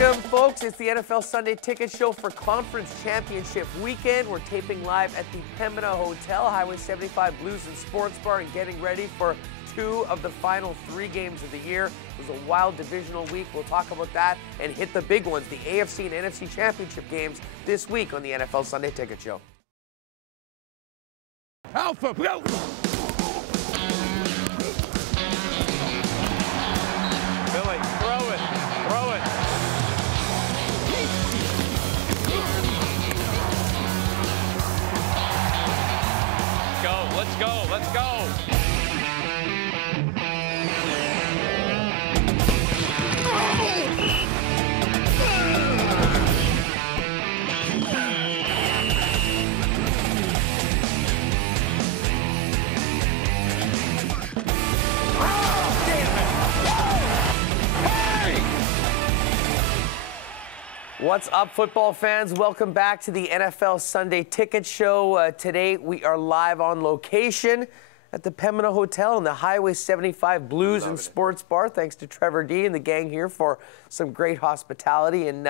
Welcome, folks. It's the NFL Sunday Ticket Show for Conference Championship Weekend. We're taping live at the Pembina Hotel, Highway 75 Blues and Sports Bar, and getting ready for two of the final three games of the year. It was a wild divisional week. We'll talk about that and hit the big ones, the AFC and NFC Championship games this week on the NFL Sunday Ticket Show. Alpha, go! Billy, throw it. Let's go. What's up, football fans? Welcome back to the NFL Sunday Ticket Show. Today we are live on location at the Pembina Hotel in the Highway 75 Blues and Sports Bar. Thanks to Trevor D and the gang here for some great hospitality. And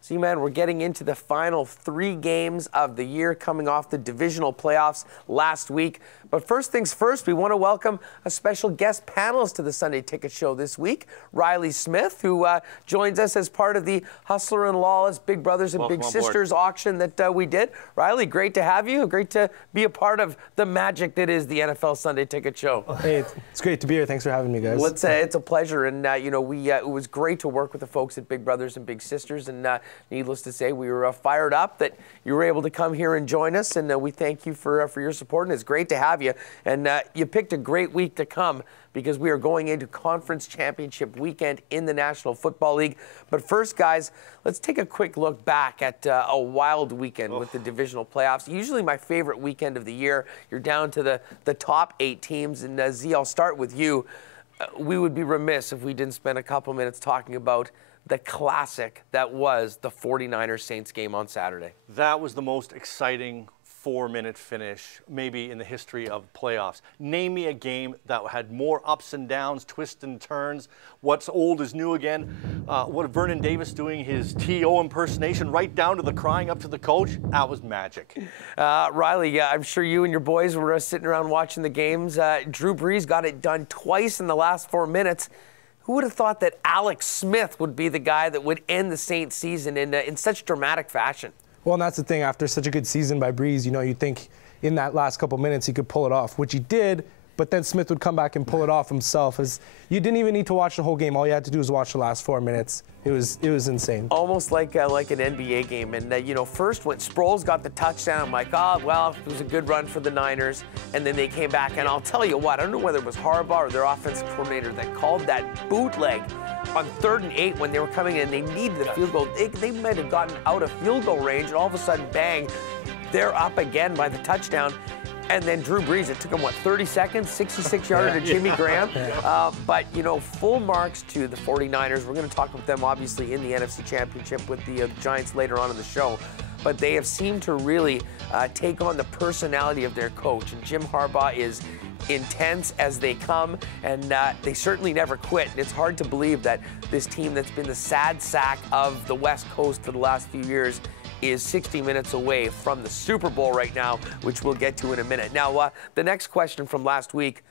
see, man, we're getting into the final three games of the year, coming off the divisional playoffs last week. But first things first, we want to welcome a special guest panelist to the Sunday Ticket Show this week, Riley Smith, who joins us as part of the Hustler and Lawless Big Brothers and Big Sisters auction that we did. Riley, great to have you. Great to be a part of the magic that is the NFL Sunday Ticket Show. Hey, it's great to be here. Thanks for having me, guys. Well, it's a pleasure. And, you know, it was great to work with the folks at Big Brothers and Big Sisters. And needless to say, we were fired up that you were able to come here and join us. And we thank you for your support. And it's great to have you. And you picked a great week to come because we are going into Conference Championship Weekend in the National Football League. But first, guys, let's take a quick look back at a wild weekend with the divisional playoffs. Usually my favorite weekend of the year. You're down to the top 8 teams. And Z, I'll start with you. We would be remiss if we didn't spend a couple minutes talking about the classic that was the 49ers Saints game on Saturday. That was the most exciting 4-minute finish maybe in the history of playoffs. Name me a game that had more ups and downs, twists and turns. What's old is new again. What Vernon Davis doing his T.O. impersonation right down to the crying up to the coach, that was magic. Riley, I'm sure you and your boys were sitting around watching the games. Drew Brees got it done twice in the last 4 minutes. Who would have thought that Alex Smith would be the guy that would end the Saints season in such dramatic fashion? Well, and that's the thing. After such a good season by Brees, you know, you'd think in that last couple minutes he could pull it off, which he did, but then Smith would come back and pull it off himself. As you didn't even need to watch the whole game. All you had to do was watch the last 4 minutes. It was insane. Almost like an NBA game. And, you know, first when Sproles got the touchdown, I'm like, oh, well, it was a good run for the Niners. And then they came back, and I'll tell you what, I don't know whether it was Harbaugh or their offensive coordinator that called that bootleg on 3rd and 8 when they were coming in. They needed a field goal. They might have gotten out of field goal range, and all of a sudden, bang, they're up again by the touchdown. And then Drew Brees, it took him, 30 seconds, 66-yarder to Jimmy Graham. But, you know, full marks to the 49ers. We're going to talk with them, obviously, in the NFC Championship with the Giants later on in the show. But they have seemed to really take on the personality of their coach. And Jim Harbaugh is intense as they come, and they certainly never quit. And it's hard to believe that this team that's been the sad sack of the West Coast for the last few years is 60 minutes away from the Super Bowl right now, which we'll get to in a minute. Now, the next question from last week,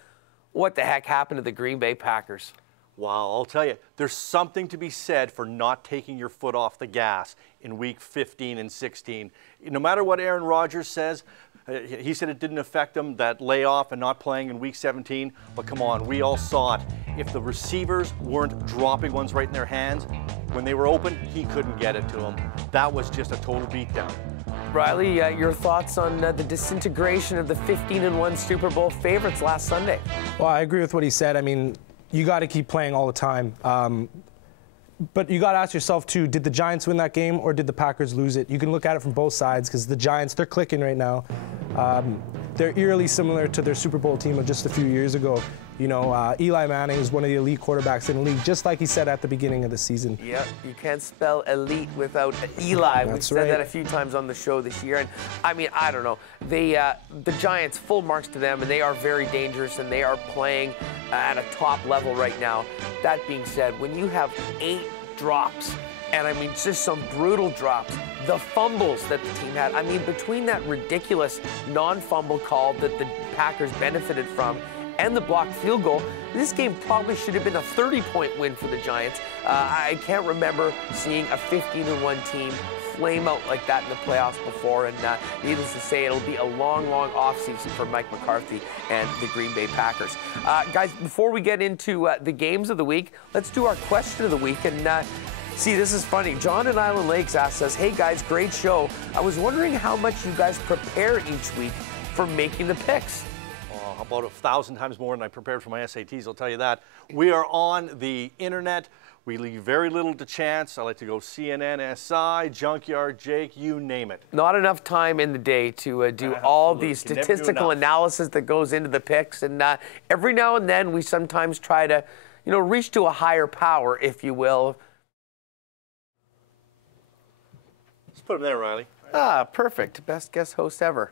what the heck happened to the Green Bay Packers? Wow, I'll tell you, there's something to be said for not taking your foot off the gas in week 15 and 16. No matter what Aaron Rodgers says, he said it didn't affect him, that layoff and not playing in week 17. But come on, we all saw it. If the receivers weren't dropping ones right in their hands, when they were open, he couldn't get it to them. That was just a total beatdown. Riley, your thoughts on the disintegration of the 15-1 Super Bowl favorites last Sunday? Well, I agree with what he said. I mean, you got to keep playing all the time. But you got to ask yourself, too, did the Giants win that game or did the Packers lose it? You can look at it from both sides because the Giants, they're clicking right now. They're eerily similar to their Super Bowl team of just a few years ago. You know, Eli Manning is one of the elite quarterbacks in the league, just like he said at the beginning of the season. Yep, you can't spell elite without Eli. We've said that a few times on the show this year. And, I mean, I don't know. The Giants, full marks to them, and they are very dangerous, and they are playing at a top level right now. That being said, when you have 8 drops And I mean, just some brutal drops. The fumbles that the team had. I mean, between that ridiculous non-fumble call that the Packers benefited from and the blocked field goal, this game probably should have been a 30-point win for the Giants. I can't remember seeing a 15-1 team flame out like that in the playoffs before, and needless to say, it'll be a long, long offseason for Mike McCarthy and the Green Bay Packers. Guys, before we get into the games of the week, let's do our question of the week. And see, this is funny. John in Island Lakes asked us, hey guys, great show. I was wondering how much you guys prepare each week for making the picks. About 1,000 times more than I prepared for my SATs, I'll tell you that. We are on the internet. We leave very little to chance. I like to go CNN, SI, Junkyard, Jake, you name it. Not enough time in the day to do all the statistical analysis that goes into the picks. And every now and then we sometimes try to, reach to a higher power, if you will. Let's put him there, Riley. Perfect. Best guest host ever.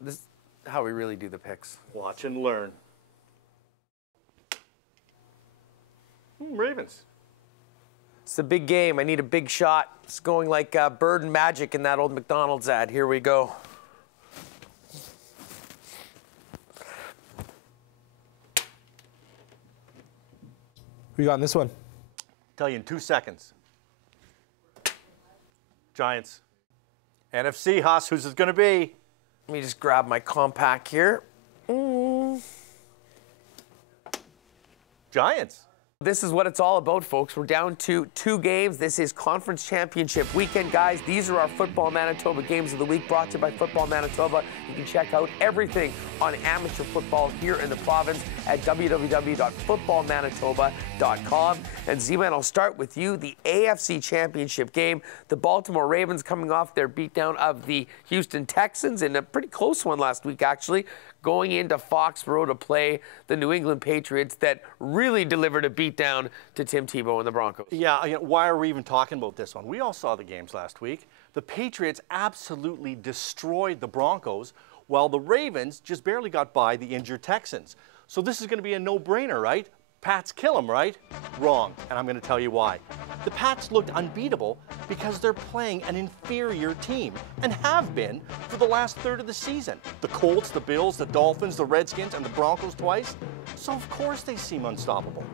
This is how we really do the picks. Watch and learn. Ravens. It's a big game. I need a big shot. It's going like Bird and Magic in that old McDonald's ad. Here we go. Who you got in this one? Tell you in 2 seconds. Giants. NFC, Haas, who's it going to be? Let me just grab my compact here. Giants. This is what it's all about, folks. We're down to 2 games. This is Conference Championship weekend, guys. These are our Football Manitoba games of the week, brought to you by Football Manitoba. You can check out everything on amateur football here in the province at www.footballmanitoba.com. And Z-Man, I'll start with you. The AFC Championship game. The Baltimore Ravens coming off their beatdown of the Houston Texans in a pretty close one last week, actually, going into Foxborough to play the New England Patriots that really delivered a beatdown to Tim Tebow and the Broncos. Yeah, why are we even talking about this one? We all saw the games last week. The Patriots absolutely destroyed the Broncos, while the Ravens just barely got by the injured Texans. So this is going to be a no-brainer, right? Pats kill them, right? Wrong, and I'm going to tell you why. The Pats looked unbeatable because they're playing an inferior team and have been for the last third of the season. The Colts, the Bills, the Dolphins, the Redskins, and the Broncos twice. So of course they seem unstoppable.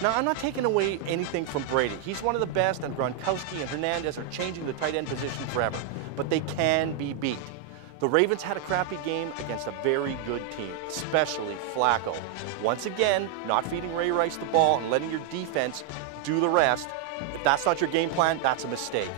Now, I'm not taking away anything from Brady. He's one of the best, and Gronkowski and Hernandez are changing the tight end position forever. But they can be beat. The Ravens had a crappy game against a very good team, especially Flacco. Once again, not feeding Ray Rice the ball and letting your defense do the rest. If that's not your game plan, that's a mistake.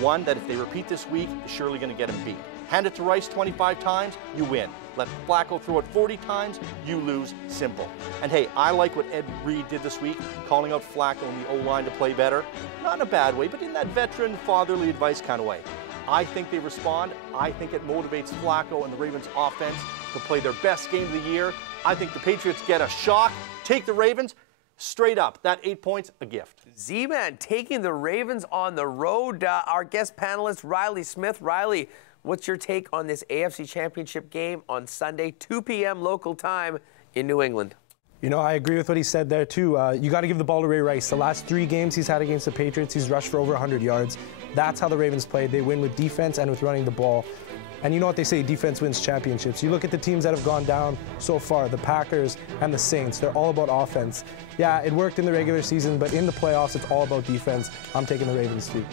One that if they repeat this week, is surely going to get them beat. Hand it to Rice 25 times, you win. Let Flacco throw it 40 times, you lose. Simple. And hey, I like what Ed Reed did this week, calling out Flacco and the O-line to play better. Not in a bad way, but in that veteran, fatherly advice kind of way. I think they respond. I think it motivates Flacco and the Ravens offense to play their best game of the year. I think the Patriots get a shock, take the Ravens straight up. That 8 points, a gift. Z-Man taking the Ravens on the road. Our guest panelist, Riley Smith. Riley, what's your take on this AFC Championship game on Sunday, 2 p.m. local time in New England? I agree with what he said there, too. You got to give the ball to Ray Rice. The last 3 games he's had against the Patriots, he's rushed for over 100 yards. That's how the Ravens play. They win with defense and with running the ball. And you know what they say, defense wins championships. You look at the teams that have gone down so far, the Packers and the Saints, they're all about offense. Yeah, it worked in the regular season, but in the playoffs, it's all about defense. I'm taking the Ravens too.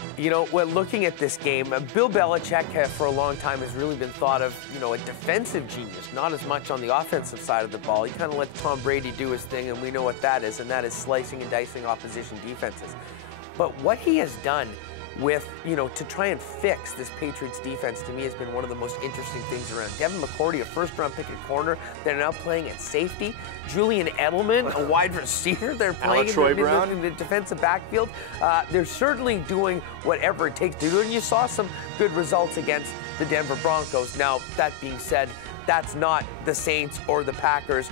When looking at this game, Bill Belichick for a long time has really been thought of, a defensive genius, not as much on the offensive side of the ball. He kind of let Tom Brady do his thing, and we know what that is, and that is slicing and dicing opposition defenses. But what he has done with, to try and fix this Patriots defense, to me, has been one of the most interesting things around. Devin McCourty, a first-round pick at corner. They're now playing at safety. Julian Edelman, a wide receiver. They're playing in the defensive backfield. They're certainly doing whatever it takes to do it, and you saw some good results against the Denver Broncos. Now, that being said, that's not the Saints or the Packers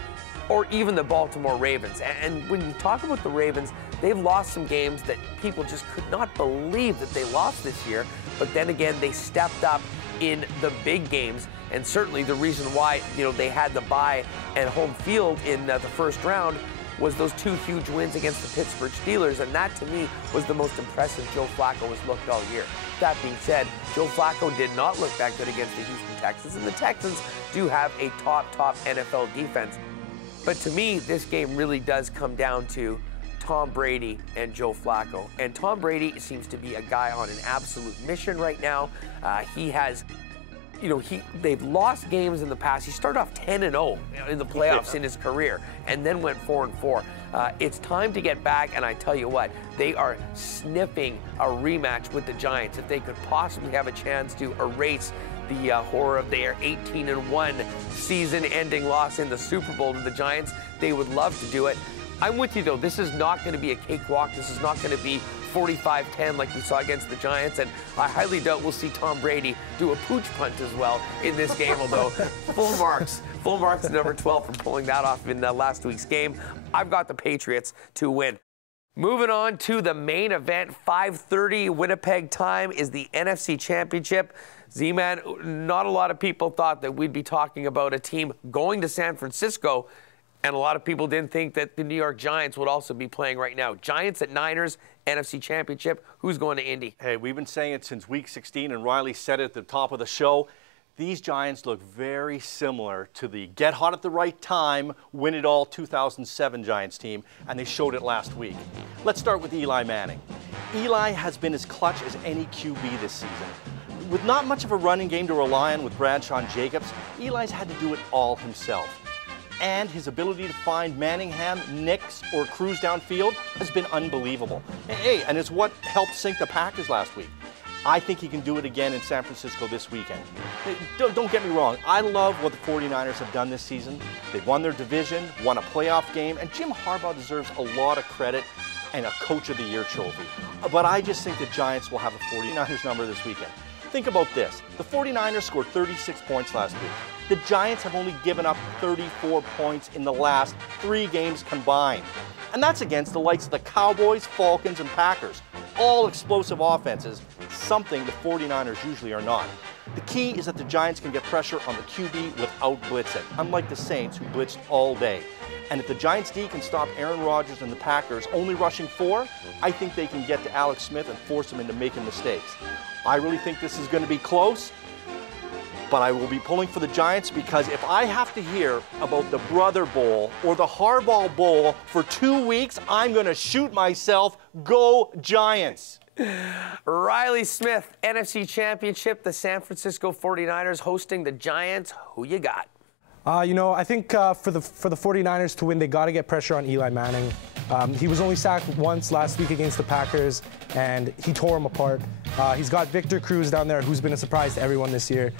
or even the Baltimore Ravens. And when you talk about the Ravens, they've lost some games that people just could not believe that they lost this year. But then again, they stepped up in the big games. And certainly the reason why, they had the bye and home field in the first round was those 2 huge wins against the Pittsburgh Steelers, and that to me was the most impressive Joe Flacco has looked all year. That being said, Joe Flacco did not look that good against the Houston Texans, and the Texans do have a top NFL defense. But to me, this game really does come down to Tom Brady and Joe Flacco. And Tom Brady seems to be a guy on an absolute mission right now. He has, they've lost games in the past. He started off 10-0 in the playoffs in his career and then went 4-4. It's time to get back, and I tell you what, they are sniffing a rematch with the Giants. If they could possibly have a chance to erase the horror of their 18-1 season-ending loss in the Super Bowl to the Giants, they would love to do it. I'm with you, though. This is not going to be a cakewalk. This is not going to be 45-10 like we saw against the Giants, and I highly doubt we'll see Tom Brady do a pooch punt as well in this game, although full marks to number 12 for pulling that off in last week's game. I've got the Patriots to win. Moving on to the main event, 5:30 Winnipeg time is the NFC Championship. Z-Man, not a lot of people thought that we'd be talking about a team going to San Francisco, and a lot of people didn't think that the New York Giants would also be playing right now. Giants at Niners, NFC Championship. Who's going to Indy? Hey, we've been saying it since Week 16, and Riley said it at the top of the show. These Giants look very similar to the get hot at the right time, win it all 2007 Giants team, and they showed it last week. Let's start with Eli Manning. Eli has been as clutch as any QB this season. With not much of a running game to rely on with Bradshaw and Jacobs, Eli's had to do it all himself. And his ability to find Manningham, nicks, or cruise downfield has been unbelievable. Hey, and it's what helped sink the Packers last week. I think he can do it again in San Francisco this weekend. Don't get me wrong, I love what the 49ers have done this season. They've won their division, won a playoff game, and Jim Harbaugh deserves a lot of credit and a Coach of the Year trophy. But I just think the Giants will have a 49ers number this weekend. Think about this. The 49ers scored 36 points last week. The Giants have only given up 34 points in the last 3 games combined. And that's against the likes of the Cowboys, Falcons, and Packers. All explosive offenses, something the 49ers usually are not. The key is that the Giants can get pressure on the QB without blitzing, unlike the Saints who blitzed all day. And if the Giants D can stop Aaron Rodgers and the Packers only rushing 4, I think they can get to Alex Smith and force him into making mistakes. I really think this is going to be close, but I will be pulling for the Giants because if I have to hear about the Brother Bowl or the Harbaugh Bowl for 2 weeks, I'm going to shoot myself. Go Giants! Riley Smith, NFC Championship, the San Francisco 49ers hosting the Giants. Who you got? I think for the 49ers to win, they got to get pressure on Eli Manning. He was only sacked once last week against the Packers, and he tore them apart. He's got Victor Cruz down there, who's been a surprise to everyone this year.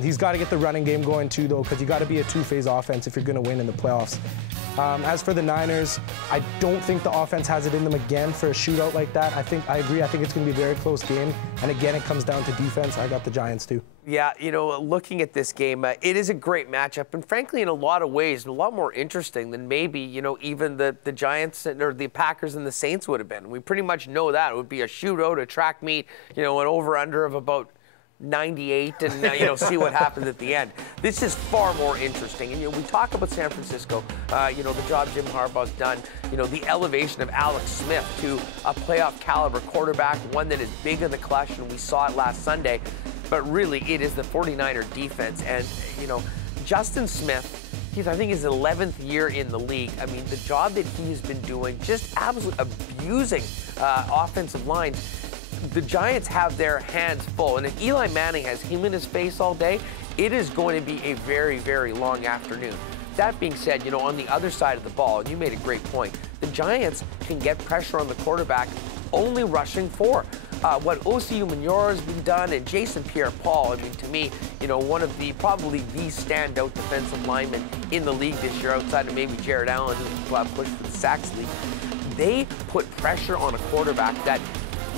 He's got to get the running game going too, though, because you got to be a two-phase offense if you're going to win in the playoffs. As for the Niners, I don't think the offense has it in them again for a shootout like that. I agree. I think it's going to be a very close game. And again, it comes down to defense. I got the Giants too. Yeah, looking at this game, it is a great matchup. And frankly, in a lot of ways, a lot more interesting than maybe, even the Giants or the Packers and the Saints would have been. We pretty much know that. It would be a shootout, a track meet, an over-under of about 98 and see what happens at the end. This is far more interesting. And we talk about San Francisco, the job Jim Harbaugh's done, the elevation of Alex Smith to a playoff caliber quarterback, one that is big in the clutch, and we saw it last Sunday. But really, it is the 49er defense. And, Justin Smith, I think his 11th year in the league. I mean, the job that he's been doing, just absolutely abusing offensive lines. The Giants have their hands full. And if Eli Manning has him in his face all day, it is going to be a very, very long afternoon. That being said, on the other side of the ball, and you made a great point, the Giants can get pressure on the quarterback only rushing 4. What Osi Umenyiora has been done and Jason Pierre-Paul, to me, one of probably the standout defensive linemen in the league this year, outside of maybe Jared Allen, who pushed for the sacks league. They put pressure on a quarterback that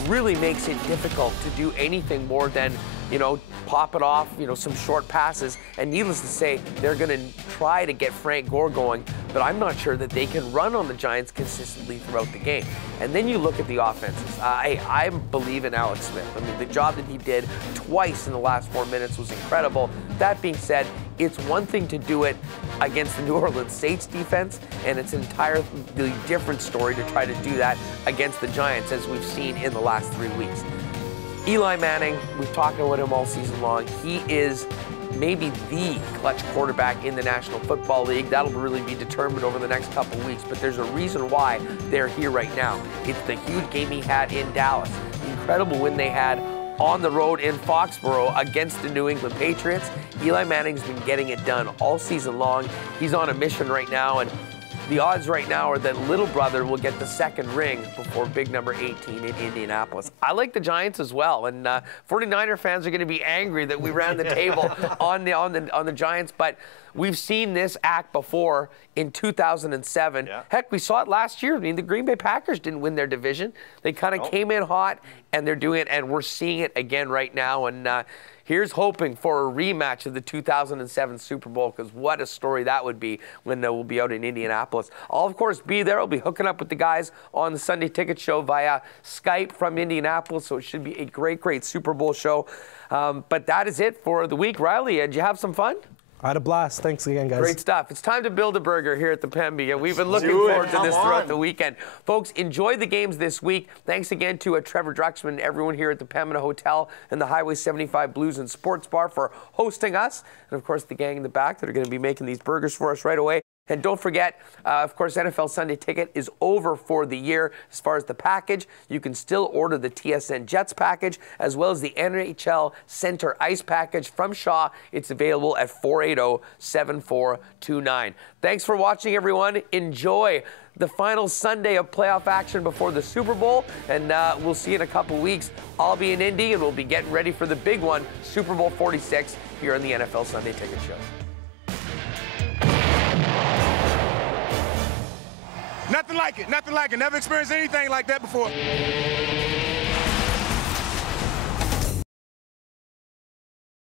really makes it difficult to do anything more than pop it off, some short passes. And needless to say, they're going to try to get Frank Gore going, but I'm not sure that they can run on the Giants consistently throughout the game. And then you look at the offenses. I believe in Alex Smith. I mean, the job that he did twice in the last 4 minutes was incredible. That being said, it's one thing to do it against the New Orleans Saints defense, and it's an entirely different story to try to do that against the Giants, as we've seen in the last 3 weeks. Eli Manning, we've talked about him all season long. He is maybe the clutch quarterback in the National Football League. That'll really be determined over the next couple of weeks, but there's a reason why they're here right now. It's the huge game he had in Dallas, the incredible win they had on the road in Foxborough against the New England Patriots. Eli Manning's been getting it done all season long. He's on a mission right now, and the odds right now are that little brother will get the second ring before big number 18 in Indianapolis. I like the Giants as well, and 49er fans are going to be angry that we ran the table on the Giants, but we've seen this act before in 2007. Yeah. Heck, we saw it last year. I mean, the Green Bay Packers didn't win their division. They kind of came in hot, and they're doing it, and we're seeing it again right now. And here's hoping for a rematch of the 2007 Super Bowl, because what a story that would be when we'll be out in Indianapolis. I'll, of course, be there. I'll be hooking up with the guys on the Sunday Ticket Show via Skype from Indianapolis, so it should be a great, great Super Bowl show. But that is it for the week. Riley, did you have some fun? I had a blast. Thanks again, guys. Great stuff. It's time to build a burger here at the Pemby, and we've been looking forward to this throughout the weekend. Folks, enjoy the games this week. Thanks again to Trevor Druxman and everyone here at the Pembina Hotel and the Highway 75 Blues and Sports Bar for hosting us, and of course the gang in the back that are going to be making these burgers for us right away. And don't forget, of course, NFL Sunday Ticket is over for the year. As far as the package, you can still order the TSN Jets package, as well as the NHL Center Ice package from Shaw. It's available at 480-7429. Thanks for watching, everyone. Enjoy the final Sunday of playoff action before the Super Bowl, and we'll see you in a couple weeks. I'll be in Indy, and we'll be getting ready for the big one, Super Bowl 46, here on the NFL Sunday Ticket Show. Nothing like it. Nothing like it. Never experienced anything like that before.